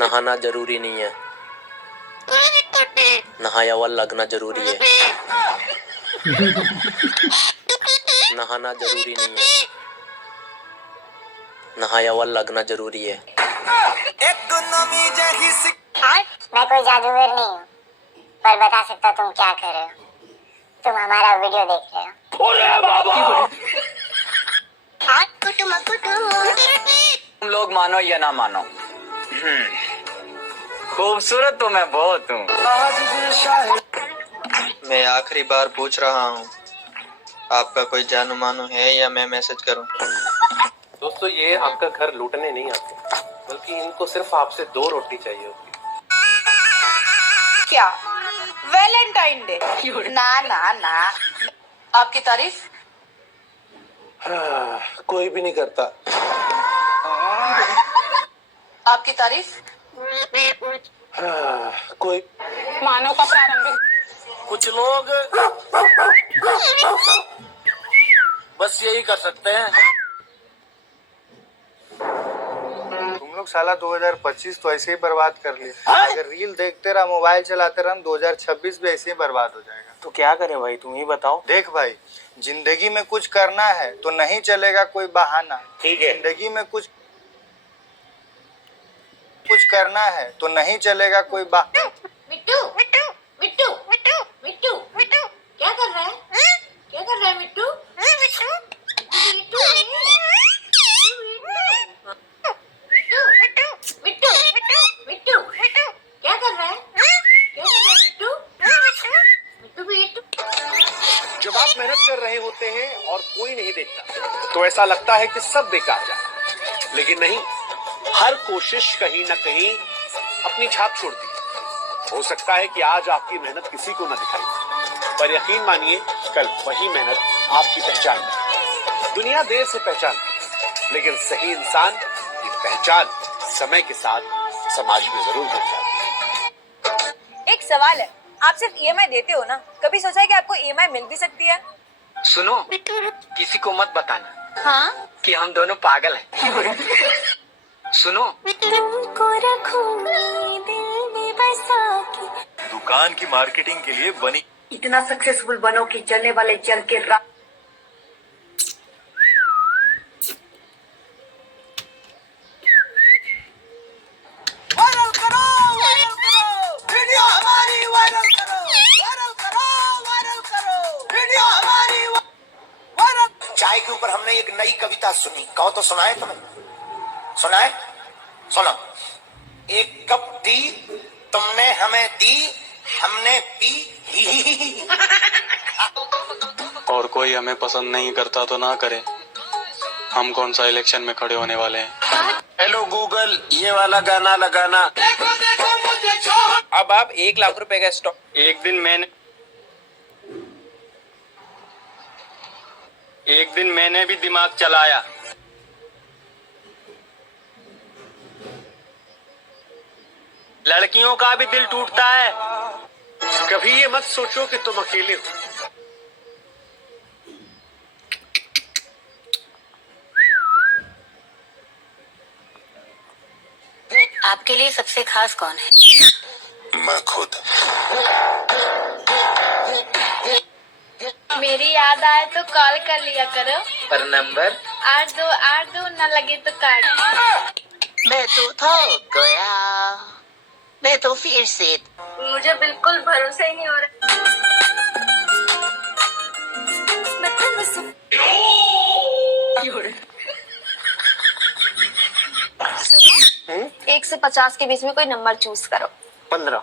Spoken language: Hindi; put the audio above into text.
नहाना जरूरी नहीं है, नहाया हुआ लगना जरूरी है। नहाना जरूरी नहीं है, नहाया हुआ लगना जरूरी है। मैं कोई जादूगर नहीं हूँ, पर बता सकता तुम क्या कर रहे हो। तुम हमारा वीडियो देख रहे हो। तुम लोग मानो या ना मानो, खूबसूरत तो मैं बहुत हूँ। मैं आखिरी बार पूछ रहा हूँ, आपका कोई जानू मानू है या मैं मैसेज करूँ? दोस्तों, ये आपका घर लूटने नहीं आते, बल्कि इनको सिर्फ आपसे 2 रोटी चाहिए होती। क्या वैलेंटाइन डे? ना ना ना, आपकी तारीफ कोई भी नहीं करता। आपकी तारीफ कोई मानव का प्रारंभिक। कुछ लोग बस यही कर सकते हैं। तुम लोग साला 2025 तो ऐसे ही बर्बाद कर लिए। अगर रील देखते रहा, मोबाइल चलाते रहा, 2026 भी ऐसे ही बर्बाद हो जाएगा। तो क्या करें भाई, तुम ही बताओ। देख भाई, जिंदगी में कुछ करना है तो नहीं चलेगा कोई बहाना। ठीक है। जिंदगी में कुछ करना है तो नहीं चलेगा कोई बहाना। मिट्टू मिट्टू मिट्टू मिट्टू मिट्टू मिट्टू क्या कर रहा है? क्या कर रहा है मिट्टू? मिट्टू मिट्टू मिट्टू मिट्टू मिट्टू मिट्टू क्या कर रहा है? क्या कर रहा है मिट्टू? मिट्टू मिट्टू। जब आप मेहनत कर रहे होते हैं और कोई नहीं देखता तो ऐसा लगता है कि सब बेकार जाए, लेकिन नहीं, हर कोशिश कहीं न कहीं अपनी छाप छोड़ती है। हो सकता है कि आज आपकी मेहनत किसी को न दिखाई, पर यकीन मानिए कल वही मेहनत आपकी पहचान है। दुनिया देर से पहचानती, लेकिन सही इंसान की पहचान समय के साथ समाज में जरूर बन जाती है। एक सवाल है, आप सिर्फ ईएमआई देते हो ना? कभी सोचा है कि आपको ईएमआई मिल भी सकती है? सुनो, किसी को मत बताना हाँ? कि हम दोनों पागल हैं। सुनो, दुकान की मार्केटिंग के लिए बनी। इतना सक्सेसफुल बनो कि चलने वाले चल के वायरल करो, वायरल करो, वीडियो हमारी वायरल करो, वायरल करो, वायरल करो, वीडियो हमारी वायरल। चाय के ऊपर हमने एक नई कविता सुनी, कहो तो सुनाए तुम्हें? सुनाए? सुनो। एक कप टी तुमने हमें दी, हमने पी। और कोई हमें पसंद नहीं करता तो ना करे, हम कौन सा इलेक्शन में खड़े होने वाले हैं। हेलो गूगल, ये वाला गाना लगाना। अब आप 1 लाख रुपए का स्टॉक। एक दिन मैंने भी दिमाग चलाया। लड़कियों का भी दिल टूटता है। कभी ये मत सोचो कि तुम अकेले हो। आपके लिए सबसे खास कौन है? मैं खुद। मेरी याद आए तो कॉल कर लिया करो। पर नंबर 8282 न लगे तो काट। मैं तो थक गया, मैं तो फिर से। मुझे बिल्कुल भरोसा ही नहीं हो रहा। सुनो, 1 से 50 के बीच में कोई नंबर चूज करो। 15।